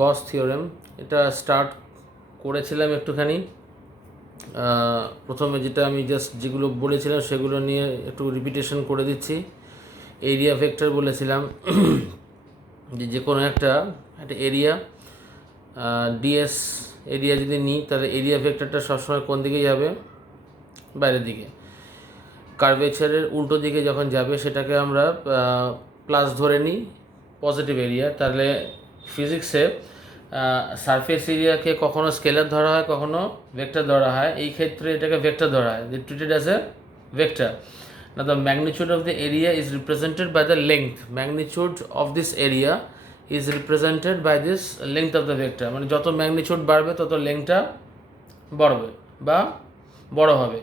গস theorem. এটা start করেছিলাম একটুখানি, প্রথমে যেটা আমি জাস্ট যেগুলো বলেছিলাম সেগুলো নিয়ে একটু রিপিটেশন করে দিচ্ছি। এরিয়া ভেক্টর বলেছিলাম যে কোনো একটা এরিয়া ডিএস এরিয়া যদি নিই তাহলে এরিয়া ভেক্টরটা সবসময় কোন দিকে যাবে? বাইরের দিকে। কার্ভেচারের উল্টো দিকে যখন যাবে সেটাকে আমরা প্লাস ধরে নিই, পজিটিভ এরিয়া। তাহলে ফিজিক্সে সারফেস এরিয়াকে কখনো স্কেলার ধরা হয়, কখনো ভেক্টর ধরা হয়। এই ক্ষেত্রে এটাকে ভেক্টর ধরা হয়, treated as a vector. Now the magnitude of the area is represented by the length. Magnitude of this area is represented by this length of the vector. মানে যত ম্যাগনিটিউড বাড়বে তত লেংথটা বাড়বে বা বড় হবে।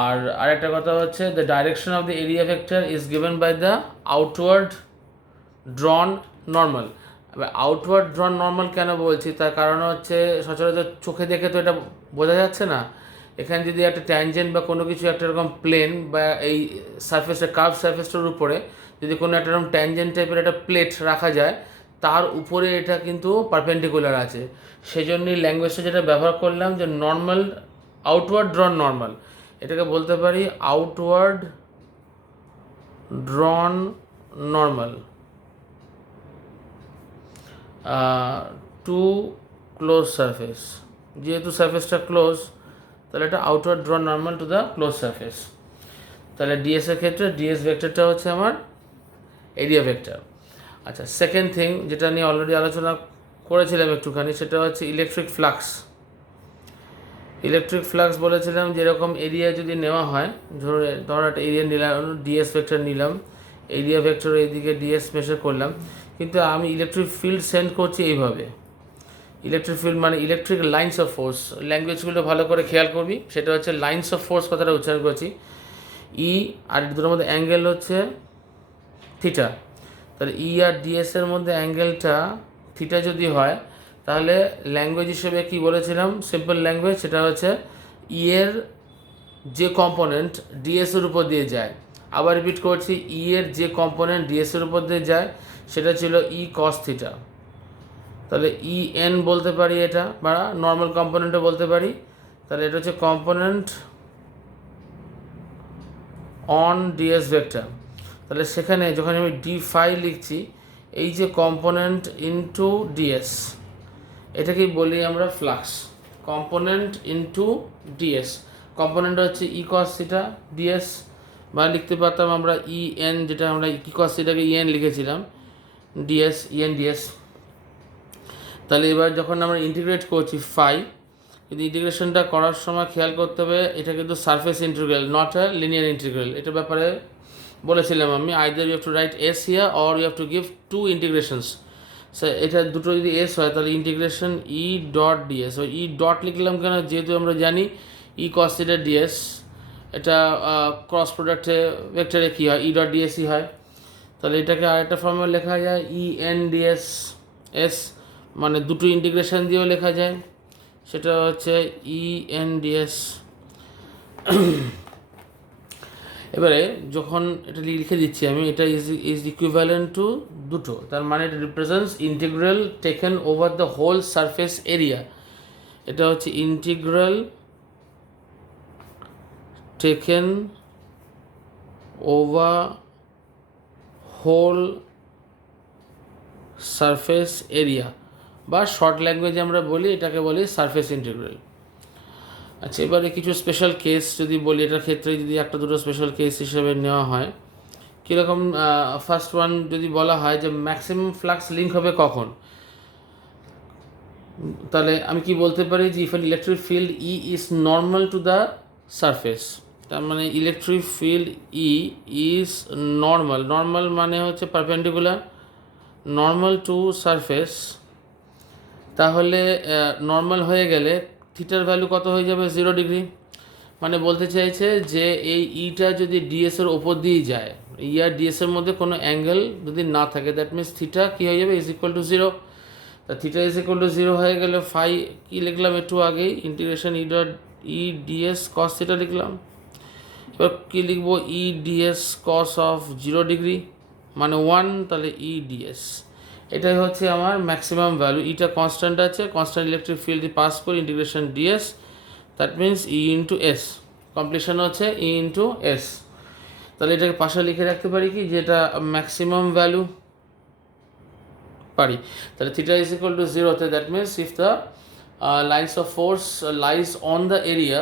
আর আরেকটা কথা হচ্ছে the direction of the area vector is given by the outward drawn normal. Outward drawn normal কেন বলছি, তার কারণ হচ্ছে সচরাচর চোখে দেখে তো এটা বোঝা যাচ্ছে না। এখানে যদি একটা ট্যানজেন্ট বা কোনো কিছু একটা এরকম প্লেন বা এই সারফেসের কার্ভ সারফেসটার উপরে যদি কোনো একটা এরকম ট্যানজেন্ট টাইপের একটা প্লেট রাখা যায়, তার উপরে এটা কিন্তু পারপেন্ডিকুলার আছে। সেই জন্যই ল্যাঙ্গুয়েজটা যেটা ব্যবহার করলাম যে নর্মাল, আউটওয়ার্ড ড্রন নর্মাল, এটাকে বলতে পারি outward drawn normal to close surface. যেহেতু সারফেসটা ক্লোজ তাহলে এটা outward drawn normal to the close surface. তাহলে ডিএস এর ক্ষেত্রে ডিএস ভেক্টরটা হচ্ছে আমার এরিয়া ভেক্টর। আচ্ছা, সেকেন্ড থিং যেটা নিয়ে অলরেডি আলোচনা করেছিলাম একটুখানি, সেটা হচ্ছে ইলেকট্রিক ফ্লাক্স। ইলেকট্রিক ফ্লাক্স বলেছিলাম যেরকম এরিয়া যদি নেওয়া হয়, ধরো একটা এরিয়া নিলাম, ডিএস ভেক্টর নিলাম, এরিয়া ভেক্টর এইদিকে ডিএস মেশার করলাম, কিন্তু আমি ইলেকট্রিক ফিল্ড সেন্ড করছি এইভাবে। ইলেকট্রিক ফিল্ড মানে ইলেকট্রিক লাইন্স অফ ফোর্স। ল্যাঙ্গুয়েজগুলো ভালো করে খেয়াল করবি, সেটা হচ্ছে লাইন্স অফ ফোর্স কথাটা উচ্চারণ করছি। ই আর দুটোর মধ্যে অ্যাঙ্গেল হচ্ছে থিটা। তাহলে ই আর ডিএস এর মধ্যে অ্যাঙ্গেলটা থিটা যদি হয়, তাহলে ল্যাঙ্গুয়েজ হিসেবে কি বলেছিলাম, সিম্পল ল্যাঙ্গুয়েজ, সেটা হচ্ছে ই এর যে কম্পোনেন্ট ডিএস এর উপর দিয়ে যায়। আবার রিপিট করছি, ই এর যে কম্পোনেন্ট ডিএস এর উপর দিয়ে যায় সেটা ছিল ই কস থিটা। তাহলে ই এন বলতে পারি এটা, বা নর্মাল কম্পোনেন্টও বলতে পারি। তাহলে এটা হচ্ছে কম্পোনেন্ট অন ডিএস ভেক্টর। তাহলে সেখানে যখন আমি ডি ফাই লিখছি, এই যে কম্পোনেন্ট ইনটু ডিএস, এটাকেই বলি আমরা flux. Component into DS, component হচ্ছে ই কস থিটা ডিএস, বা লিখতে পারতাম আমরা ই এন, যেটা আমরা ই কস থিটাকে ই এন লিখেছিলাম, ডিএস ই এন ডিএস। তাহলে এবার যখন আমরা ইন্টিগ্রেট করছি ফাই, কিন্তু ইন্টিগ্রেশনটা করার সময় খেয়াল করতে হবে এটা কিন্তু surface integral, not a linear integral. এটার ব্যাপারে বলেছিলাম আমি, either you have to write S here or you have to give two integrations. এটা দুটো যদি এস হয় তাহলে ইন্টিগ্রেশন ই ডট ডিএস। ওই ই ডট লিখলাম কেন, যেহেতু আমরা জানি ই কস থিটা ডিএস এটা ক্রস প্রোডাক্টে ভেক্টরে কী হয়, ই ডট ডিএসই হয়। তাহলে এটাকে আরেকটা ফর্মে লেখা যায় ই এন ডিএস এস, মানে দুটো ইন্টিগ্রেশন দিয়েও লেখা যায়, সেটা হচ্ছে ই এন ডিএস। এবারে যখন এটা লিখে দিচ্ছি আমি, এটা ইজ ইকুইভ্যালেন্ট টু দুটো, তার মানে এটা represents integral taken over the whole surface area. এটা হচ্ছে integral taken over whole surface area, বা শর্ট ল্যাঙ্গুয়েজে আমরা বলি এটাকে বলি সারফেস ইন্টিগ্রাল। আচ্ছা, এবারে কিছু স্পেশাল কেস যদি বলি, এটার ক্ষেত্রে যদি একটা দুটো স্পেশাল কেস হিসেবে নেওয়া হয়, কীরকম, ফার্স্ট ওয়ান যদি বলা হয় যে ম্যাক্সিমাম ফ্লাক্স লিঙ্ক হবে কখন, তাহলে আমি কি বলতে পারি যে if an electric field E is normal to the surface. তার মানে electric field E is normal, normal মানে হচ্ছে পারপেন্ডিকুলার, নর্মাল টু সারফেস। তাহলে নর্মাল হয়ে গেলে থিটার ভ্যালু কত হয়ে যাবে? 0 ডিগ্রি। মানে বলতে চাইছে যে এই ইটা যদি ডিএসের ওপর দিয়ে যায়, ই আর ডিএসের মধ্যে কোনো অ্যাঙ্গেল যদি না থাকে, দ্যাট মিনস থিটা কী হয়ে যাবে? Is equal to 0। তা থিটা ইজ ইকুয়াল টু 0 হয়ে গেলে ফাই কী লিখলাম একটু আগেই, integration E dot E ds cos theta লিখলাম। এবার কী লিখবো? ই ডিএস কস অফ 0 ডিগ্রি মানে 1, তাহলে ই ডিএস। এটাই হচ্ছে আমার ম্যাক্সিমাম ভ্যালু। ইটা কনস্ট্যান্ট আছে, কনস্ট্যান্ট ইলেকট্রিক ফিল্ড পাস করে integration DS, that means E into S, completion হচ্ছে ই ইন্টু এস। তাহলে এটাকে পাশে লিখে রাখতে পারি কি, যেটা ম্যাক্সিমাম ভ্যালু পারি। তাহলে থিটা ইজ ইকুয়াল টু 0তে, that means if the lines of force lies on the area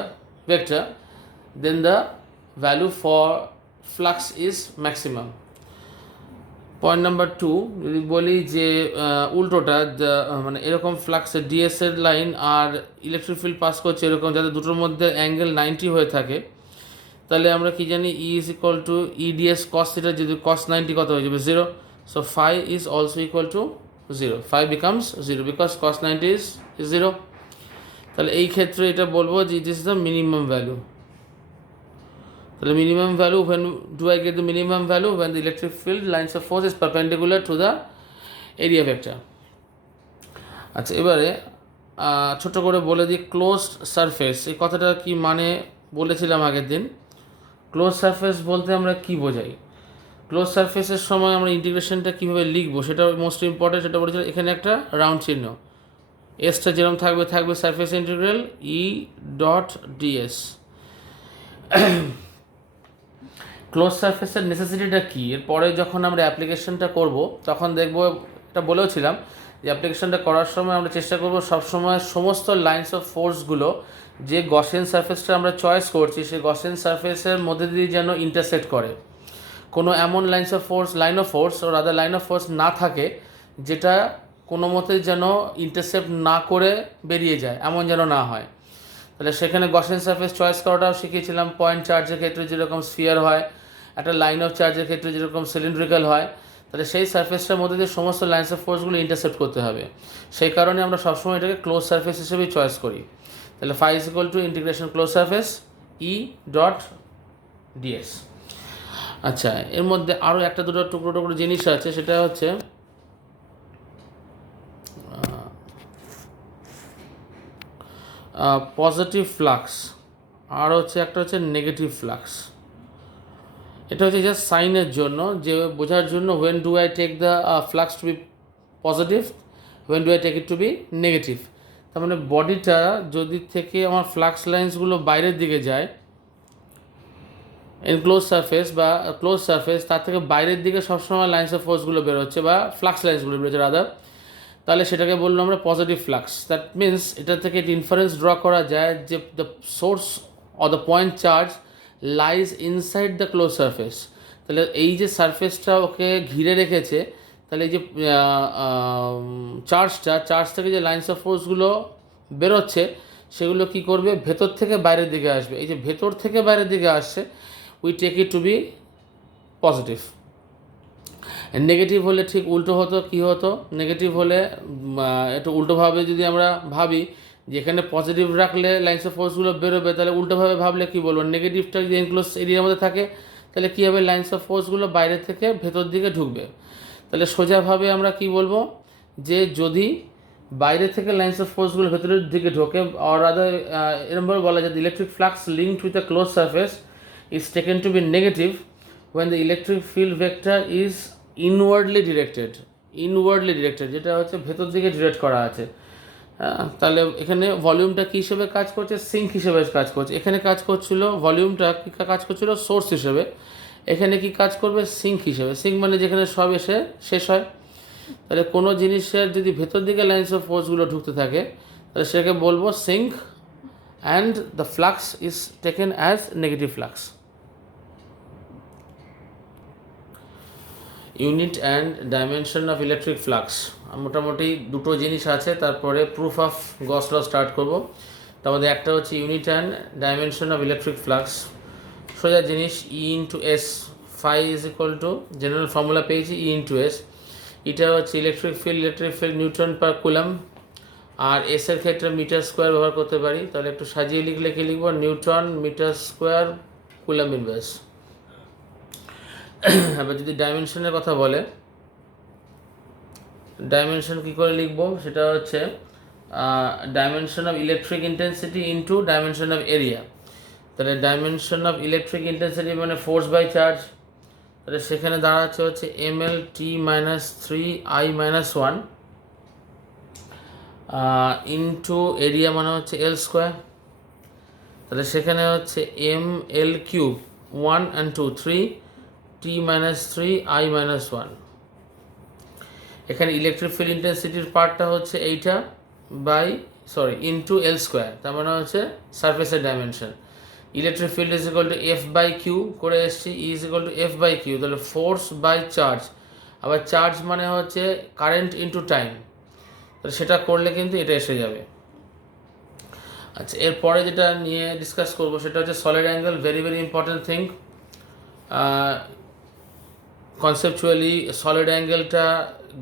vector, then the value for flux is maximum. Point number 2, যদি বলি যে উল্টোটা, মানে এরকম ফ্লাক্সে ডিএস এর লাইন আর ইলেকট্রিক ফিল্ড পাস করছে এরকম, যাতে দুটোর মধ্যে অ্যাঙ্গেল 90 হয়ে থাকে, তাহলে আমরা কি জানি, E is equal to EDS cos theta, যদি কস 90 কত হয়ে যাবে 0, so phi is also equal to 0, phi becomes 0 because cos 90 is 0। তাহলে এই ক্ষেত্রে এটা বলবো যে it is the minimum value. তাহলে minimum value, when do I get the minimum value? When the electric field lines of force is perpendicular to the area vector. আচ্ছা, এবারে ছোট করে বলে দিই ক্লোজড সারফেস, এই কথাটা কি মানে বলেছিলাম আগের দিন। ক্লোজ সারফেস বলতে আমরা কি বোঝাই? ক্লোজ সারফেসের সময় আমরা ইন্টিগ্রেশনটা কীভাবে লিখবো সেটা মোস্ট ইম্পর্টেন্ট, সেটা বলেছিলাম। এখানে একটা রাউন্ড চিহ্ন, এসটা যেরকম থাকবে সারফেস ইন্টিগ্রাল ই ডট ডিএস। ক্লোজ সারফেসের নেসেসিটিটা কী, এরপরে যখন আমরা অ্যাপ্লিকেশনটা করব তখন দেখব, এটা বলেওছিলাম যে অ্যাপ্লিকেশনটা করার সময় আমরা চেষ্টা করব সবসময় সমস্ত লাইন্স অফ ফোর্সগুলো, যে গসিয়ান সারফেসটা আমরা চয়েস করছি সেই গসিয়ান সারফেসের মধ্যে দিয়ে যেন ইন্টারসেক্ট করে। কোনো এমন লাইন অফ ফোর্স ও আদার লাইন অফ ফোর্স না থাকে যেটা কোনো মতে যেন ইন্টারসেপ্ট না করে বেরিয়ে যায়, এমন যেন না হয়। তাহলে সেখানে গসিয়ান সারফেস চয়েস করাটাও শিখিয়েছিলাম। পয়েন্ট চার্জের ক্ষেত্রে যেরকম স্ফিয়ার হয়, একটা লাইন অফ চার্জের ক্ষেত্রে যেরকম সিলিন্ড্রিক্যাল হয়, তাহলে সেই সারফেসটার মধ্যে দিয়ে সমস্ত লাইন্স অফ ফোর্সগুলো ইন্টারসেপ্ট করতে হবে। সেই কারণে আমরা সবসময় এটাকে ক্লোজ সারফেস হিসেবেই চয়েস করি। তাহলে phi is equal to integration close surface E dot DS. আচ্ছা, এর মধ্যে আরও একটা দুটো টুকরো জিনিস আছে, সেটা হচ্ছে পজিটিভ ফ্লাক্স, আর হচ্ছে একটা হচ্ছে নেগেটিভ ফ্লাক্স। এটা হচ্ছে জাস্ট সাইনের জন্য, যে বোঝার জন্য when do I take the flux to be positive, when do I take it to be negative. তার মানে বডিটা যদি থেকে আমার ফ্লাক্স লাইন্সগুলো বাইরের দিকে যায়, এনক্লোজ সারফেস বা ক্লোজ সারফেস, তার থেকে বাইরের দিকে সবসময় লাইন্স অফ ফোর্সগুলো বেরোচ্ছে বা ফ্লাক্স লাইন্সগুলো বেরোচ্ছে রাদার, তাহলে সেটাকে বললাম আমরা পজিটিভ ফ্লাক্স। দ্যাট মিনস এটা থেকে ইনফারেন্স ড্র করা যায় যে the source or the point charge lies inside the close surface. তাহলে এই যে সারফেসটা ওকে ঘিরে রেখেছে, তাহলে এই যে চার্জ থেকে যে লাইন্স অফ ফোর্সগুলো বেরোচ্ছে সেগুলো কি করবে, ভেতর থেকে বাইরের দিকে আসবে। এই যে ভেতর থেকে বাইরের দিকে আসছে, we take it to be positive. Negative হলে ঠিক উল্টো হতো, কী হতো, নেগেটিভ হলে একটু উল্টোভাবে যদি আমরা ভাবি যেখানে পজিটিভ রাখলে লাইন্স অফ ফোর্সগুলো বেরোবে, তাহলে উল্টোভাবে ভাবলে কী বলবো, নেগেটিভটা যদি এনক্লোজ এরিয়ার মধ্যে থাকে তাহলে কী হবে, লাইন্স অফ ফোর্সগুলো বাইরে থেকে ভেতর দিকে ঢুকবে। তাহলে সোজাভাবে আমরা কি বলবো, যে যদি বাইরে থেকে লাইন্স অফ ফোর্সগুলো ভেতরের দিকে ঢোকে, আর আদার এরমভাবে বলা যায় electric flux linked with a close surface is taken to be negative when the electric field vector is inwardly directed, যেটা হচ্ছে ভেতর দিকে ডিরেক্ট করা আছে। তাহলে এখানে ভলিউমটা কী হিসেবে কাজ করছে, সিঙ্ক হিসেবে কাজ করছে। এখানে কাজ করছিল ভলিউমটা কী কাজ করছিল, সোর্স হিসেবে। এখানে কি কাজ করবে, সিঙ্ক হিসেবে। সিঙ্ক মানে যেখানে সব এসে শেষ হয়। তাহলে কোনো জিনিসের যদি ভেতর দিকে লাইন্স অফ ফোর্সগুলো ঢুকতে থাকে, তাহলে সেটাকে বলবো sync, and the flux is taken as negative flux. Unit and dimension of electric flux, মোটামুটি দুটো জিনিস আছে, তারপরে proof of Gauss law start করবো। তার মধ্যে একটা হচ্ছে unit and dimension of electric flux. সোজা জিনিস, E into S, phi is equal to general formula পেয়েছি ই ইন্টু এস। এটা হচ্ছে electric field newton per coulomb, আর এসের ক্ষেত্রে মিটার স্কোয়ার ব্যবহার করতে পারি। তাহলে একটু সাজিয়ে লিখলে কি লিখবো, newton metre square coulomb inverse. এবার যদি ডাইমেনশনের কথা বলে, ডাইমেনশন কী করে লিখবো, সেটা হচ্ছে dimension of electric intensity into dimension of area. তাহলে ডাইমেনশন অফ ইলেকট্রিক ইন্টেন্সিটি মানে ফোর্স বাই চার্জ, তাহলে সেখানে দাঁড়াচ্ছে হচ্ছে ml t minus 3 i minus 1 into area মানে হচ্ছে এল স্কোয়ার। তাহলে সেখানে হচ্ছে M L cube 1 and 2 3 t minus 3 i minus 1। এখানে ইলেকট্রিক ফিল্ড ইন্টেন্সিটির পার্টটা হচ্ছে এইটা বাই ইন্টু এল স্কোয়ার, তার মানে হচ্ছে সারফেসের dimension. Electric field is equal to F by Q করে এসছি, is equal to F by Q, তাহলে ফোর্স বাই চার্জ, আবার চার্জ মানে হচ্ছে কারেন্ট ইন্টু টাইম, তাহলে সেটা করলে কিন্তু এটা এসে যাবে। আচ্ছা, এরপরে যেটা নিয়ে ডিসকাস করবো সেটা হচ্ছে solid angle, very very important thing. Conceptually solid অ্যাঙ্গেলটা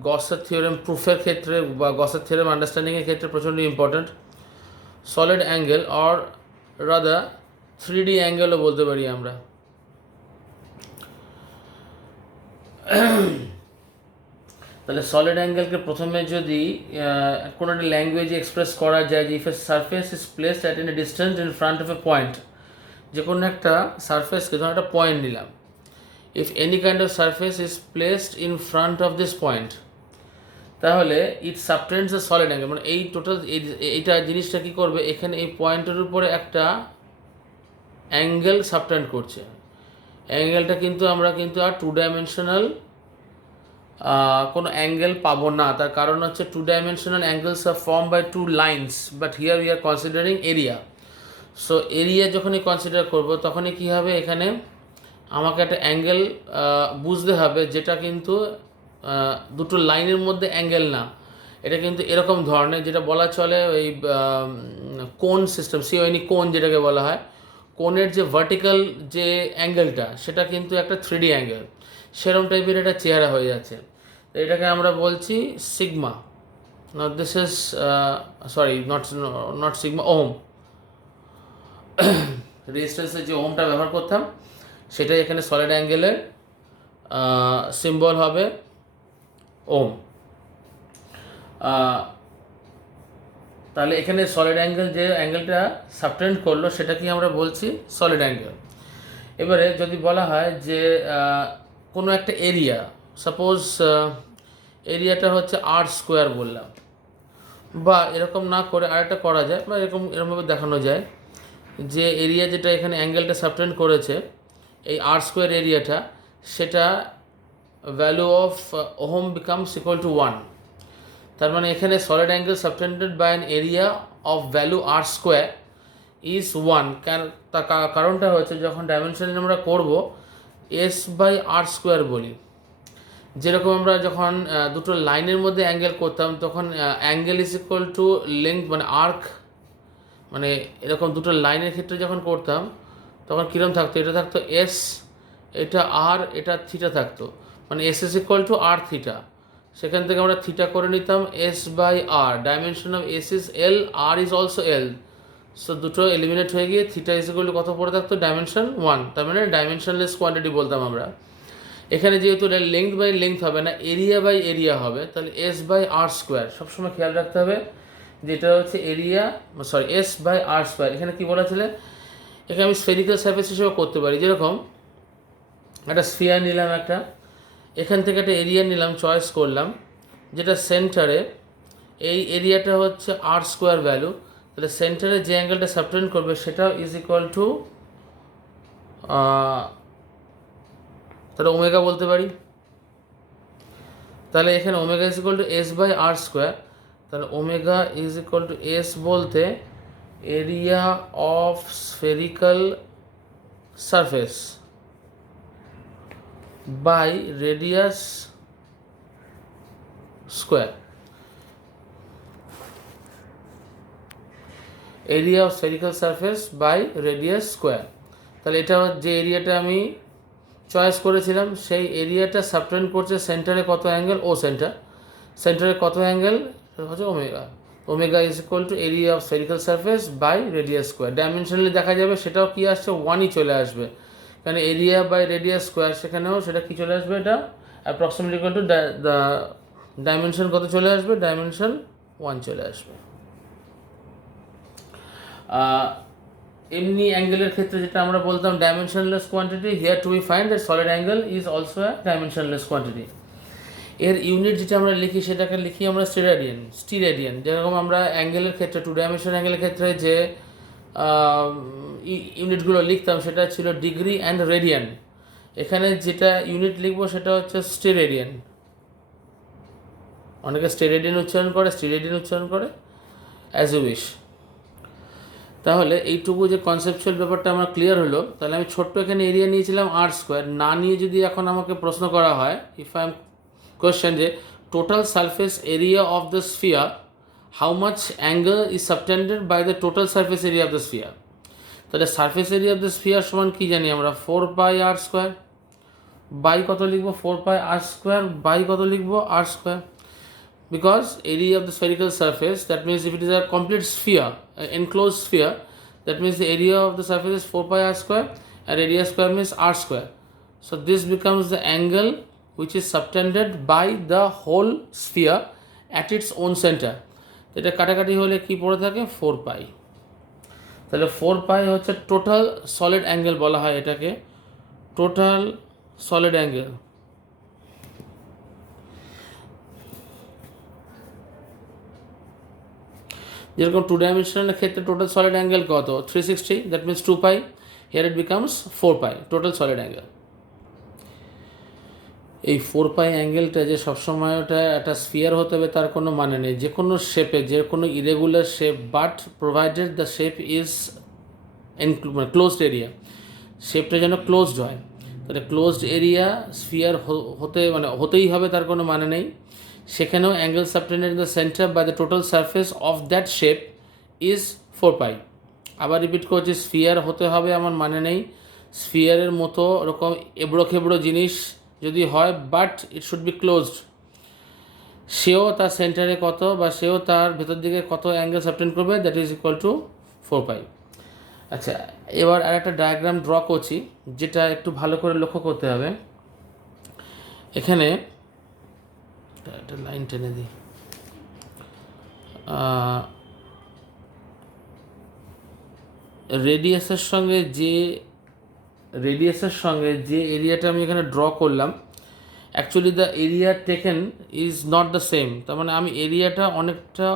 গসের থিওরেম প্রুফের ক্ষেত্রে বা গসের থিওরেম আন্ডারস্ট্যান্ডিংয়ের ক্ষেত্রে প্রচণ্ড important. Solid angle or rather 3D অ্যাঙ্গেলও বলতে পারি আমরা। তাহলে সলিড অ্যাঙ্গেলকে প্রথমে যদি কোনো একটা ল্যাঙ্গুয়েজে এক্সপ্রেস করা যায় যে if A surface is placed at N a distance in front of A point, যে কোনো একটা সারফেসকে ধরুন একটা পয়েন্ট নিলাম, if any kind of surface is placed in front of this point, তাহলে ইট সাবটেন্ডস এ সলিড অ্যাঙ্গেল, মানে এই টোটাল এইটা জিনিসটা কী করবে, এখানে এই পয়েন্টের উপরে একটা অ্যাঙ্গেল সাবটেন্ড করছে। অ্যাঙ্গেলটা কিন্তু আমরা কিন্তু আর 2 ডাইমেনশনাল কোনো অ্যাঙ্গেল পাবো না, তার কারণ হচ্ছে 2 dimensional angles are form by 2 lines, but here we are considering area. So area যখনই কনসিডার করব তখনই কী হবে, এখানে আমাকে একটা অ্যাঙ্গেল বুঝতে হবে যেটা কিন্তু দুটো লাইনের মধ্যে অ্যাঙ্গেল না, এটা কিন্তু এরকম ধরনের, যেটা বলা চলে ওই কোন সিস্টেম, সিওএনই কোন যেটাকে বলা হয়, কোনের যে ভার্টিক্যাল যে অ্যাঙ্গেলটা সেটা কিন্তু একটা 3D অ্যাঙ্গেল, সেরকম টাইপের একটা চেহারা হয়ে যাচ্ছে। তো এটাকে আমরা বলছি sigma. This is not sigma, ohm. রেজিস্ট্যান্সের যে ওমটা ব্যবহার করতাম সেটাই এখানে সলিড অ্যাঙ্গেলের সিম্বল হবে ওম। তাহলে এখানে সলিড অ্যাঙ্গেল যে অ্যাঙ্গেলটা সাবটেন্ড করলো সেটাকেই আমরা বলছি সলিড অ্যাঙ্গেল। এবারে যদি বলা হয় যে কোনো একটা এরিয়া, সাপোজ এরিয়াটা হচ্ছে r² বললাম, বা এরকম না করে আরেকটা করা যায়, বা এরকমভাবে দেখানো যায় যে এরিয়া যেটা এখানে অ্যাঙ্গেলটা সাবটেন্ড করেছে, এই r² এরিয়াটা, সেটা value of ohm becomes equal to 1। তার মানে এখানে solid angle subtended by an area of value r² is 1। তার কারণটা হচ্ছে যখন ডাইমেনশন আমরা করব s/r² বলি, যেরকম আমরা যখন দুটো লাইনের মধ্যে অ্যাঙ্গেল করতাম তখন angle is equal two length, মানে আর্ক, মানে এরকম দুটো লাইনের ক্ষেত্রে যখন করতাম তখন কীরকম থাকতো, এটা থাকতো এস, এটা আর, এটা থিটা থাকতো, মানে s is equal to r theta. সেখান থেকে আমরা থিটা করে নিতাম s/r, dimension of s is L, r is also L, so দুটো এলিমিনেট হয়ে গিয়ে থিটা ইজ ইকুয়াল টু কত পড়ে থাকতো, ডাইমেনশন 1, তার মানে ডাইমেনশনলেস কোয়ান্টিটি বলতাম আমরা। এখানে যেহেতু লেংথ বাই লেংথ হবে না, এরিয়া বাই এরিয়া হবে, তাহলে s/r², সবসময় খেয়াল রাখতে হবে যেটা হচ্ছে এরিয়া, s/r²। এখানে কী বলা ছিল, এখানে আমি স্ফেরিক্যাল সারফেস হিসেবে করতে পারি, যেরকম একটা স্ফিয়ার নিলাম, একটা এখান থেকে একটা এরিয়া নিলাম, চয়েস করলাম, যেটা সেন্টারে, এই এরিয়াটা হচ্ছে r² ভ্যালু, তাহলে সেন্টারে যে অ্যাঙ্গেলটা সাবটেন্ড করবে সেটাও ইজ ইকুয়াল টু, তাহলে ওমেগা বলতে পারি। তাহলে এখানে omega is equal to s/r², তাহলে omega is equal to S বলতে area of spherical surface by radius square, area of spherical surface by radius square. তাহলে এটা যে এরিয়াটা আমি চয়েস করেছিলাম সেই এরিয়াটা সাবটেন্ড করছে সেন্টারে কত অ্যাঙ্গেল, ও সেন্টারে কত অ্যাঙ্গেল হচ্ছে omega. Omega is equal to area of spherical surface by radius square. Dimensionally দেখা যাবে সেটাও কি আসছে, 1ই চলে আসবে, কারণ এরিয়া বাই রেডিয়াস স্কোয়ার, সেখানেও সেটা কি চলে আসবে, এটা অ্যাপ্রক্সিমেটলি ইকুয়াল টু ডাইমেনশন কত চলে আসবে, ডাইমেনশন 1 চলে আসবে। এমনি অ্যাঙ্গেলের ক্ষেত্রে যেটা আমরা বলতাম dimensionless quantity, here to be find that solid angle is also a dimensionless quantity. এর ইউনিট যেটা আমরা লিখি সেটাকে লিখি আমরা স্টিরেডিয়ান। যেরকম আমরা অ্যাঙ্গেলের ক্ষেত্রে 2 ডাইমেনশন অ্যাঙ্গেলের ক্ষেত্রে যে ইউনিটগুলো লিখতাম সেটা ছিল ডিগ্রি অ্যান্ড রেডিয়ান। এখানে যেটা ইউনিট লিখবো সেটা হচ্ছে স্টিরেডিয়ান। অনেকে স্টিরেডিয়ান উচ্চারণ করে, স্টিরেডিয়ান উচ্চারণ করে, অ্যাজ ইউ উইশ। তাহলে এইটুকু যে কনসেপচুয়াল ব্যাপারটা আমার ক্লিয়ার হলো। তাহলে আমি ছোট্ট এখানে এরিয়া নিয়েছিলাম r², না নিয়ে যদি এখন আমাকে প্রশ্ন করা হয়, ইফ আই এম কোয়েশ্চেন যে total surface area of the sphere, how much angle is subtended by the total surface area of the sphere. তাহলে surface area of the sphere সমান কী জানি আমরা, 4πr²। বাই কত লিখবো, 4πr² বাই কত লিখবো, r²। Because area of the spherical surface, that means if it is a complete sphere, enclosed sphere, that means the area of the surface is 4πr², and area square means r². So this becomes the angle which is subtended by the whole sphere at its own center. এটা কাটাকাটি হলে কি পড়ে থাকে, 4π। তাহলে 4π হচ্ছে total solid angle বলা হয় এটাকে, টোটাল সলিড অ্যাঙ্গেল। যেরকম 2 ডাইমেনশনের ক্ষেত্রে টোটাল সলিড অ্যাঙ্গেল কত, 360, that means 2π। Here it becomes 4π, total solid angle. এই 4π অ্যাঙ্গেলটা যে সবসময় ওটা একটা স্ফিয়ার হতে হবে তার কোনো মানে নেই। যে কোনো শেপে, যে কোনো irregular shape, but provided the shape is closed area, শেপটা যেন ক্লোজড হয়। তাহলে ক্লোজড এরিয়া স্ফিয়ার হতেই হবে তার কোনো মানে নেই। সেখানেও angle subtended in the centre by the total surface of that shape is 4π। আবার রিপিট করছি, স্ফিয়ার হতে হবে আমার মানে নেই, স্ফিয়ারের মতো এরকম এবড়ো খেবড়ো জিনিস যদি হয়, but it should be closed. সেও তার সেন্টারে কত, বা সেও তার ভেতর দিকে কত অ্যাঙ্গেল সাবটেন্ড করবে, দ্যাট ইজ ইকুয়াল টু 4π। আচ্ছা, এবার আর একটা ডায়াগ্রাম ড্র করছি, যেটা একটু ভালো করে লক্ষ্য করতে হবে। এখানে একটা লাইন টেনে দিই। রেডিয়াসের সঙ্গে যে এরিয়াটা আমি এখানে ড্র করলাম, actually the area taken is not the same. তার মানে আমি এরিয়াটা অনেকটা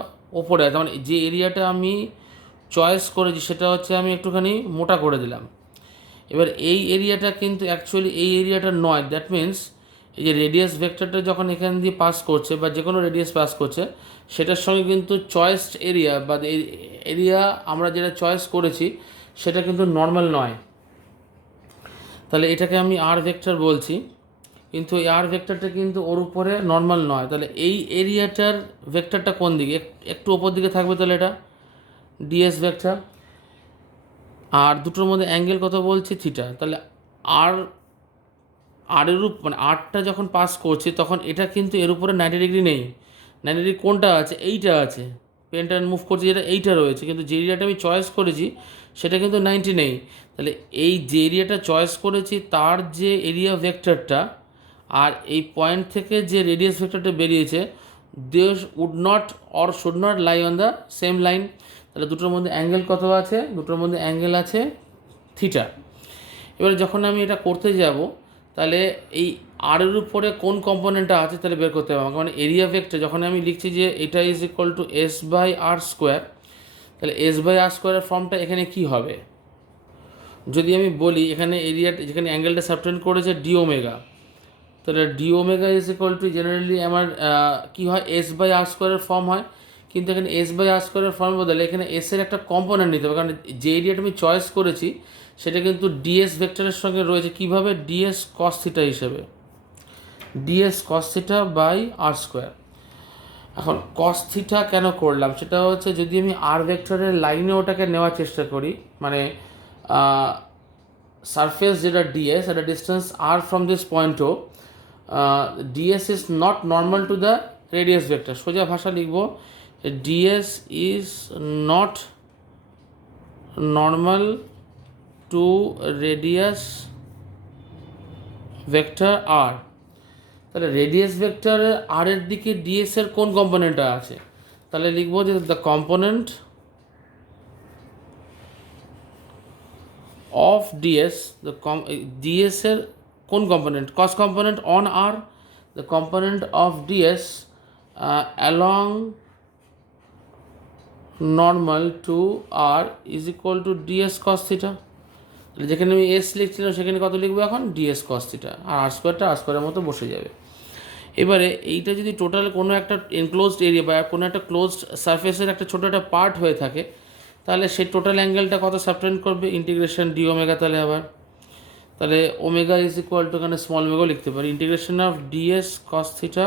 ওপরে, তার মানে যে এরিয়াটা আমি চয়েস করেছি সেটা হচ্ছে আমি একটুখানি মোটা করে দিলাম। এবার এই এরিয়াটা কিন্তু অ্যাকচুয়ালি এই এরিয়াটা নয়। দ্যাট মিন্স এই যে রেডিয়াস ভেক্টরটা যখন এখান দিয়ে পাস করছে, বা যে কোনো রেডিয়াস পাস করছে, সেটার সঙ্গে কিন্তু চয়েসড এরিয়া বা এরিয়া আমরা যেটা চয়েস করেছি সেটা কিন্তু নর্মাল নয়। তাহলে এটাকে আমি আর ভেক্টর বলছি, কিন্তু এই আর ভেক্টরটা কিন্তু ওর উপরে নর্মাল নয়। তাহলে এই এরিয়াটার ভেক্টরটা কোন দিকে, একটু ওপর দিকে থাকবে। তাহলে এটা ডিএস ভেক্টর। আর দুটোর মধ্যে অ্যাঙ্গেল কত বলছি, থিটা। তাহলে আরের মানে আরটা যখন পাস করছি তখন এটা কিন্তু এর উপরে 90 ডিগ্রি নেই। 90 ডিগ্রি কোনটা আছে, এইটা আছে। পেনটা মুভ করছি যেটা এইটা রয়েছে, কিন্তু যে এরিয়াটা আমি চয়েস করেছি সেটা কিন্তু 90 নেই। তাহলে এই যে এরিয়াটা চয়েস করেছি তার যে এরিয়া ভেক্টরটা আর এই পয়েন্ট থেকে যে রেডিয়াস ভেক্টরটা বেরিয়েছে, they would not or should not lie on the same line. তাহলে দুটোর মধ্যে অ্যাঙ্গেল কত আছে, দুটোর মধ্যে অ্যাঙ্গেল আছে থিটা। এবার যখন আমি এটা করতে যাব, তাহলে এই আরের উপরে কোন কম্পোনেন্টটা আছে তাহলে বের করতে হবে আমাকে। মানে এরিয়া ভেক্টর যখন আমি লিখছি যে এটা ইজ ইকুয়াল টু s/r², তাহলে s/r² ফর্মটা এখানে কি হবে। যদি আমি বলি এখানে এরিয়াটা যেখানে অ্যাঙ্গেলটা সাবটেন্ড করেছে d⍵, তাহলে d⍵ is equal two generally আমার কী হয়, s/r² ফর্ম হয়। কিন্তু এখানে s/r² ফর্ম বদলে এখানে এর একটা কম্পোনেন্ট নিতে হবে, কারণ যে এরিয়াটা আমি চয়েস করেছি সেটা কিন্তু ডিএস ভেক্টরের সঙ্গে রয়েছে। কীভাবে, ডিএস কস থিটা হিসেবে, ds cos theta by r²। এখন কস থিটা কেন করলাম সেটা হচ্ছে, যদি আমি আর ভেক্টরের লাইনে ওটাকে নেওয়ার চেষ্টা করি, মানে সারফেস যেটা ডিএস, একটা ডিস্টেন্স আর ফ্রম দিস পয়েন্টও, DS is not normal to the radius vector. সোজা ভাষা লিখব, DS is not normal to radius vector R. তাহলে রেডিয়াস ভেক্টর আর এর দিকে ডিএস এর কোন কম্পোনেন্টটা আছে, তাহলে লিখব যে the component of DS the ডিএসের কোন component, cost component on R the component of DS along normal to R is equal to DS cos theta. যেখানে আমি এস লিখছিলাম সেখানে কত লিখবো এখন, ডিএস কস থিটা, আর আর স্কোয়ারটা আর স্কোয়ারের মতো বসে যাবে। এবারে এইটা যদি টোটাল কোনো একটা এনক্লোজড এরিয়া বা কোনো একটা ক্লোজড সারফেসের একটা ছোটো একটা পার্ট হয়ে থাকে, তাহলে সেই টোটাল অ্যাঙ্গেলটা কত সাবটেন্ড করবে, ইন্টিগ্রেশন ডি ওমেগা। তাহলে ওমেগা ইজ ইকুয়াল টু, এখানে স্মল ওমেগাও লিখতে পারি, integration of ds cos theta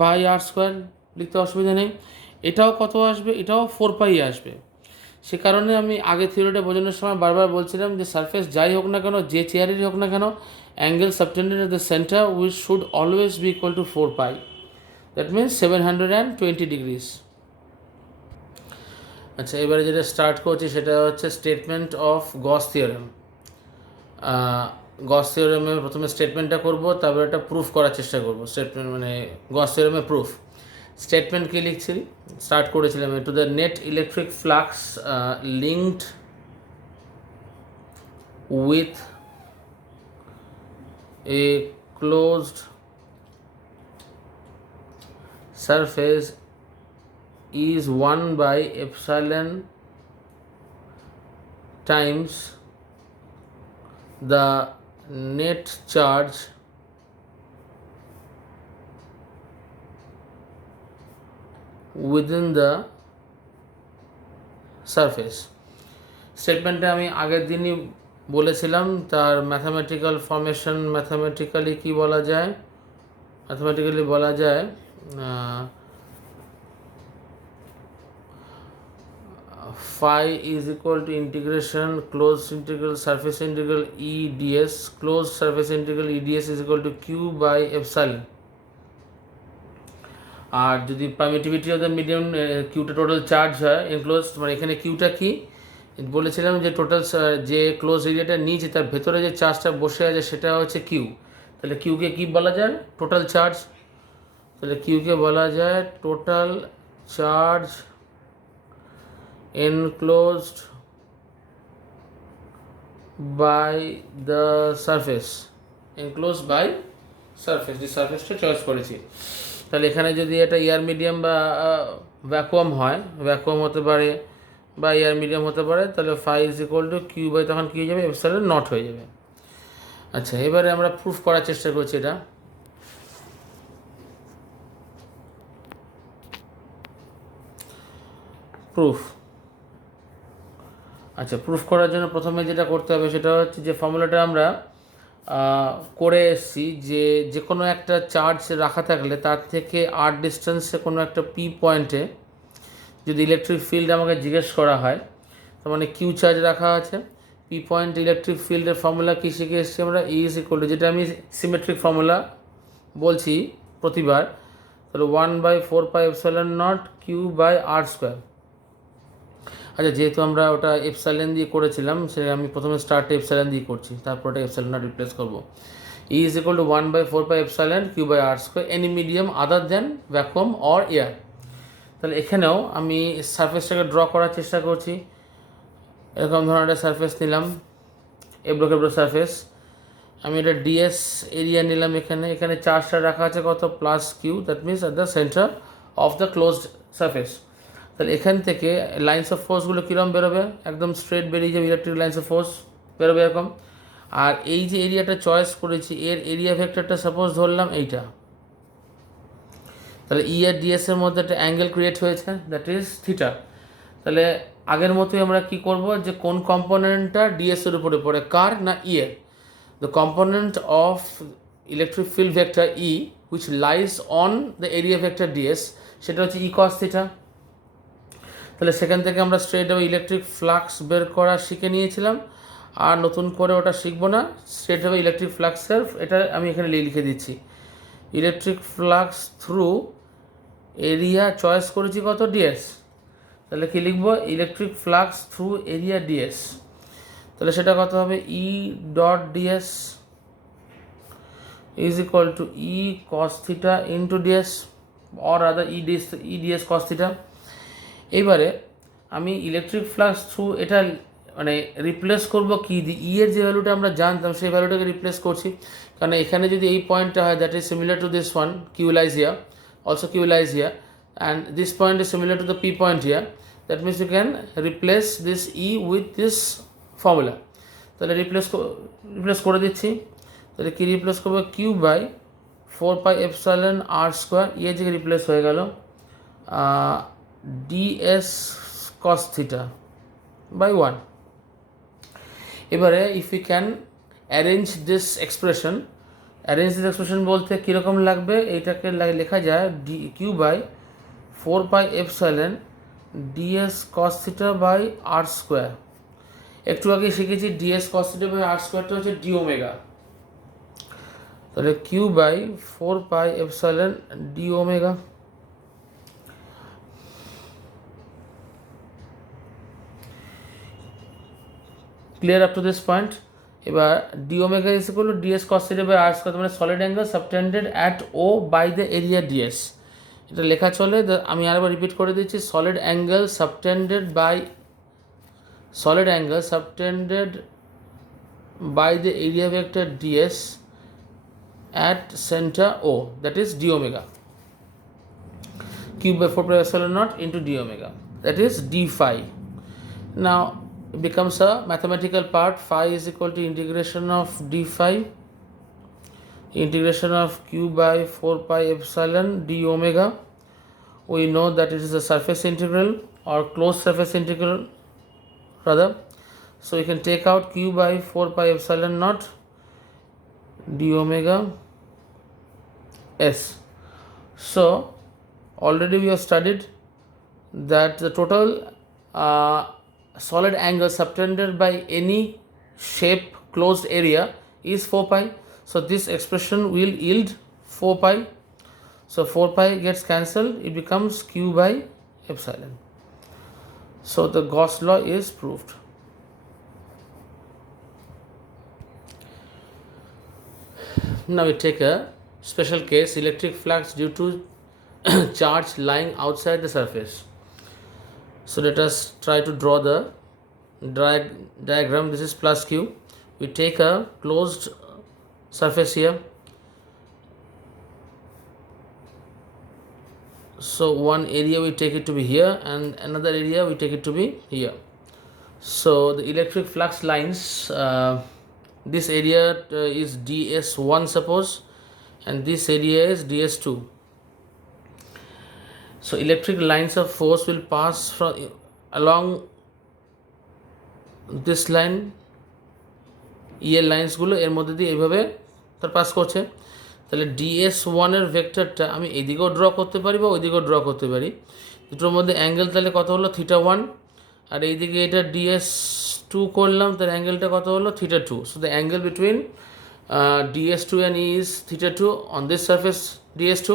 by R square, লিখতে অসুবিধা নেই। এটাও কত আসবে, এটাও 4 পাই আসবে। সে কারণে আমি আগে থিওরিটা বোঝানোর সময় বারবার বলছিলাম যে সারফেস যাই হোক না কেন, যে চেয়ারেরই হোক না কেন, angle subtended at the centre which should always be equal two 4 pi, that means 720 degrees. আচ্ছা, এবারে যেটা স্টার্ট করছি সেটা হচ্ছে স্টেটমেন্ট অফ গস থিওরেম। গস থিওরেমে প্রথমে স্টেটমেন্টটা করব, তারপরে একটা প্রুফ করার চেষ্টা করব। স্টেটমেন্ট মানে গস থিওরেমে প্রুফ। স্টেটমেন্ট কী লিখছি, স্টার্ট করেছিলাম, to the net electric flux linked with a closed surface is 1 by epsilon times the net charge within the surface। স্টেটমেন্টটা আমি আগের দিনই বলেছিলাম, তার ম্যাথামেটিক্যাল ফর্মেশন, ম্যাথামেটিক্যালি কি বলা যায়, ম্যাথামেটিক্যালি বলা যায় phi is equal to integration closed integral surface integral E ds, closed surface integral E ds is equal to q by epsilon। আর যদি পারমিটিভিটি অফ দ্য মিডিয়াম কিউটা টোটাল চার্জ হয় enclosed, মানে এখানে কিউটা কি বলেছিলাম যে টোটাল যে ক্লোজ এরিয়াটা নিয়েছে তার ভেতরে যে চার্জটা বসে আছে সেটা হচ্ছে কিউ। তাহলে কিউকে কি বলা যায়, টোটাল চার্জ। তাহলে কিউকে বলা যায় total charge enclosed by the surface, enclosed by surface, যে সারফেসটা চয়েস করেছি। তাহলে এখানে যদি এটা এয়ার মিডিয়াম বা ভ্যাকুয়াম হয়, ভ্যাকুয়াম হতে পারে বা এয়ার মিডিয়াম হতে পারে, তাহলে phi is equal to q by, তখন কী হয়ে যাবে, এপসাইলন নট হয়ে যাবে। আচ্ছা, এবারে আমরা প্রুফ করার চেষ্টা করছি এটা। প্রুফ। আচ্ছা, প্রুফ করার জন্য প্রথমে যেটা করতে হবে সেটা হচ্ছে যে ফর্মুলাটা আমরা করে এসেছি, যে কোনো একটা চার্জ রাখা থাকলে তার থেকে আর ডিস্টেন্সে কোনো একটা পি পয়েন্টে যদি ইলেকট্রিক ফিল্ড আমাকে জিজ্ঞেস করা হয়, তার মানে কিউ চার্জ রাখা আছে, পি পয়েন্ট ইলেকট্রিক ফিল্ডের ফর্মুলা কী শিখে এসেছি আমরা, ই ইজ ইকুয়াল টু, যেটা আমি সিমেট্রিক ফর্মুলা বলছি প্রতিবার, তাহলে 1/4 epsilon naught q by R square. আচ্ছা, যেহেতু আমরা ওটা এপসাইলন দিয়ে করেছিলাম, সে আমি প্রথমে স্টার্টে এপসাইলন দিয়ে করছি, তারপর ওটা এপসাইলন নট রিপ্লেস করবো। E is equal to 1/4 epsilon Q by R square any medium other than vacuum or air. তাহলে এখানেও আমি সারফেসটাকে ড্র করার চেষ্টা করছি। এরকম ধরনের একটা সারফেস নিলাম, এবড়ো সারফেস, আমি এটা ডিএস এরিয়া নিলাম। এখানে চার্জটা রাখা আছে কত, plus q, that means at the centre of the closed surface. তাহলে এখান থেকে লাইন্স অফ ফোর্সগুলো কীরকম বেরোবে, একদম স্ট্রেট বেরিয়ে যাবে, ইলেকট্রিক লাইন্স অফ ফোর্স বেরোবে এরকম। আর এই যে এরিয়াটা চয়েস করেছি, এর এরিয়া ভেক্টরটা সাপোজ ধরলাম এইটা, তাহলে ই আর ডিএসের মধ্যে একটা অ্যাঙ্গেল ক্রিয়েট হয়েছে, দ্যাট ইজ থিটা। তাহলে আগের মতোই আমরা কি করব, যে কোন কম্পোনেন্টটা ডিএসের উপরে পড়ে, কার না ই এর, the component of electric field vector E which lies on the area vector DS, সেটা হচ্ছে ই কস থিটা। তাহলে সেখান থেকে আমরা স্ট্রেটভাবে ইলেকট্রিক ফ্লাক্স বের করা শিখে নিয়েছিলাম, আর নতুন করে ওটা শিখবো না। স্ট্রেটভাবে ইলেকট্রিক ফ্লাক্সের এটা আমি এখানে লিখে দিচ্ছি, electric flux through area choice করেছি কত, ডিএস। তাহলে কি লিখবো, electric flux through area ds. তাহলে সেটা কত হবে, E dot ds is equal to E cos theta into ds, or other E ds cos theta. এইবারে আমি ইলেকট্রিক ফ্লাক্স থ্রু এটা মানে রিপ্লেস করব কি দিয়ে, ই এর যে ভ্যালুটা আমরা জানতাম সেই ভ্যালুটাকে রিপ্লেস করছি, কারণ এখানে যদি এই পয়েন্টটা হয় that is similar to this one, q lies here, also Q lies here, and this point is similar to the P point here. That means you can replace this E with this formula. তাহলে replace করে দিচ্ছি। তাহলে কি replace করবো, Q by 4πε r square, এর জায়গায় replace হয়ে গেল ds cos থিটা বাই 1। এবারে if you can arrange this expression, বলতে কীরকম লাগবে, এইটাকে লেখা যায় Q by 4πε ds cos theta by r square. একটু আগে শিখেছি ds cos theta by r স্কোয়ারটা হচ্ছে ডি ওমেগা, তাহলে Q by 4πε D omega. Clear up to this point? এবার D omega is equal to DS cos theta by R square, মানে solid angle subtended at O by the area DS, এটা লেখা চলে। আমি আরেকবার repeat করে দিচ্ছি, solid angle subtended by the area vector ds at center O, that is d omega, q by 4πε0 into d omega, that is d phi. Now it becomes a mathematical part. Phi is equal to integration of d phi, integration of q by 4πε d omega. We know that it is a surface integral or closed surface integral rather, so you can take out q by 4πε0 d omega s. So already we have studied that the total solid angle subtended by any shape closed area is 4 pi. So this expression will yield 4 pi. So 4 pi gets cancelled, it becomes q by epsilon. So the Gauss law is proved. Now we take a special case, electric flux due to charge lying outside the surface. So let us try to draw the diagram. This is plus q. We take a closed surface here. So one area we take it to be here and another area we take it to be here. So the electric flux lines, this area is ds1 suppose, and this area is ds2. So electric lines of force will pass from along this line, এর লাইন্সগুলো এর মধ্যে দিয়ে এইভাবে তার pass করছে। তাহলে ds1 এর ভেক্টরটা আমি এদিকেও ড্র করতে পারি বা ওইদিকেও ড্র করতে পারি, দুটোর মধ্যে অ্যাঙ্গেল তাহলে কত হলো θ1, আর এইদিকে এটা ds2 করলাম, তার অ্যাঙ্গেলটা কত হলো θ2। So the angle between ds2 and E is θ2 on this surface ds2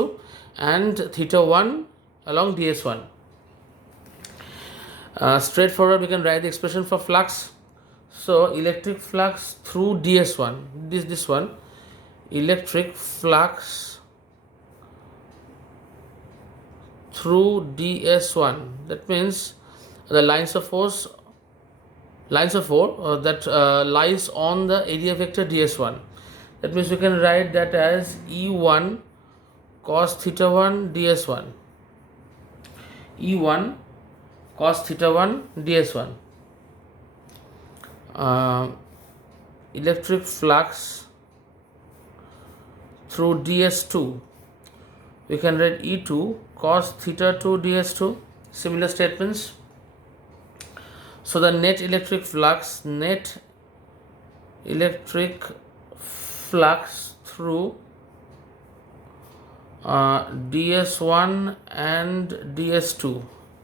and θ1 along ds1. Straightforward, we can write the expression for flux. So electric flux through ds1, this one, electric flux through ds1, that means the lines of force that lies on the area vector ds1. That means we can write that as E1 cos θ1 ds1, E1 cos θ1 ds1. Electric flux through ds2, we can write E2 cos θ2 ds2. Similar statements. So the net electric flux through ds1 and ds2,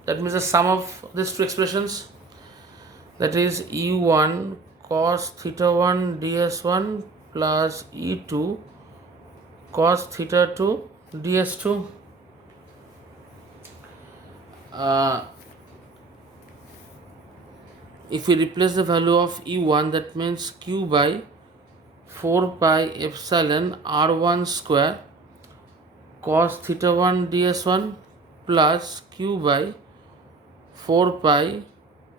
that means the sum of these two expressions, that is E1 cos θ1 ds1 plus E2 cos θ2 ds2. If we replace the value of E1, that means q by 4πε r1 square cos θ1 ds1 plus q by 4πε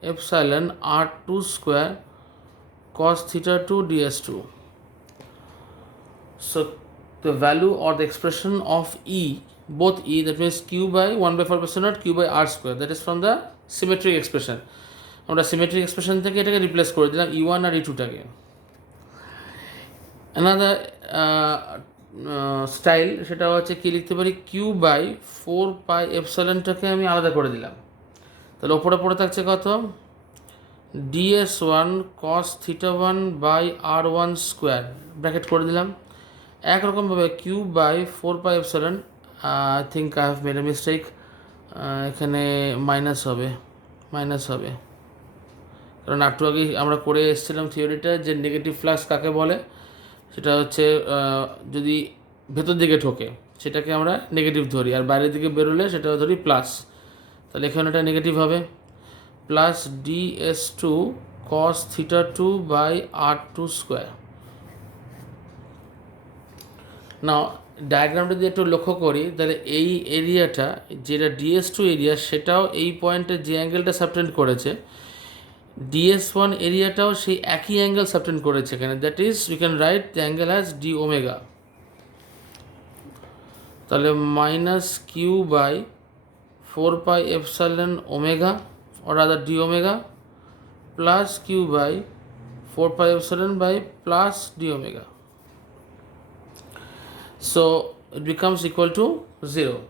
epsilon r2 square cos theta 2 ds2. So the value or the expression of E, both E, that means q by 1 by 4 epsilon naught q by r square, that is from the symmetric expression. আমরা symmetric expression থেকে এটাকে replace করে দিলাম E1 আর E2টাকে। another style সেটা হচ্ছে কি লিখতে পারি q বাই 4 পাই এপসাইলনটাকে আমি আলাদা করে দিলাম, তাহলে ওপরে পড়ে থাকছে কত ds1 cos theta 1 by r1 square bracket করে দিলাম। একরকমভাবে q by 4 pi epsilon, I think I have made a mistake, এখানে মাইনাস হবে কারণ একটু আগে আমরা করে এসেছিলাম থিওরিটা যে নেগেটিভ ফ্লাক্স কাকে বলে, সেটা হচ্ছে যদি ভেতর দিকে ঢোকে সেটাকে আমরা নেগেটিভ ধরি, আর বাইরের দিকে বেরোলে সেটা ধরি প্লাস, তাহলে এখানে এটা নেগেটিভ হবে plus ds2 cos theta 2 by r2 square. Now ডায়াগ্রামটা যদি একটু লক্ষ্য করি তাহলে এই এরিয়াটা যেটা ds2 এরিয়া সেটাও এই পয়েন্টে যে অ্যাঙ্গেলটা সাবটেন্ড করেছে ds1 এরিয়াটাও সেই একই অ্যাঙ্গেল সাবটেন্ড করেছে এখানে, that is we can write the angle has D omega. তাহলে minus Q by 4 pi epsilon omega or rather d omega plus q by 4 pi epsilon by plus d omega, so it becomes equal to 0.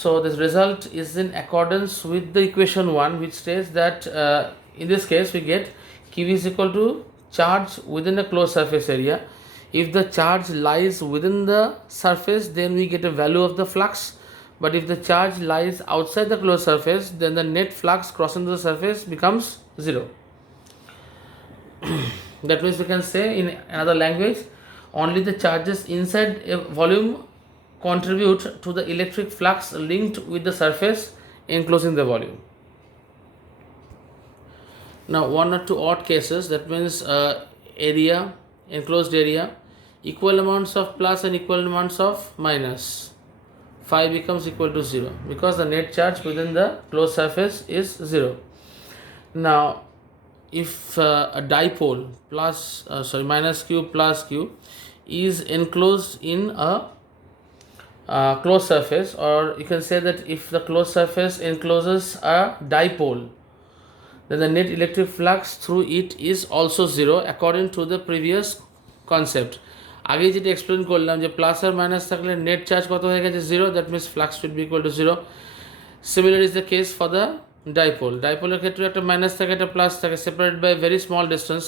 So this result is in accordance with the equation 1, which states that in this case we get q is equal to charge within a closed surface area. If the charge lies within the surface, then we get a value of the flux. But if the charge lies outside the closed surface, then the net flux crossing the surface becomes 0. That means we can say in another language, only the charges inside a volume contribute to the electric flux linked with the surface enclosing the volume. Now one or two odd cases, that means area, enclosed area, equal amounts of plus and equal amounts of minus. Phi becomes equal to 0 because the net charge within the closed surface is 0. Now if a dipole minus q plus q is enclosed in a closed surface, or you can say that if the closed surface encloses a dipole, then the net electric flux through it is also 0 according to the previous concept. আগে যেটা explain করলাম যে plus আর minus থাকলে net charge কত হয়ে গেছে 0, that means flux will be equal to 0। Similar is the case for the ডাইপোলের ক্ষেত্রে একটা মাইনাস থাকে একটা প্লাস থাকে, separate by very small distance,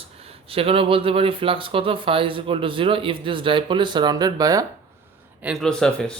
সেখানেও বলতে পারি ফ্লাক্স কত phi is equal to 0 if this dipole is surrounded by a enclose surface.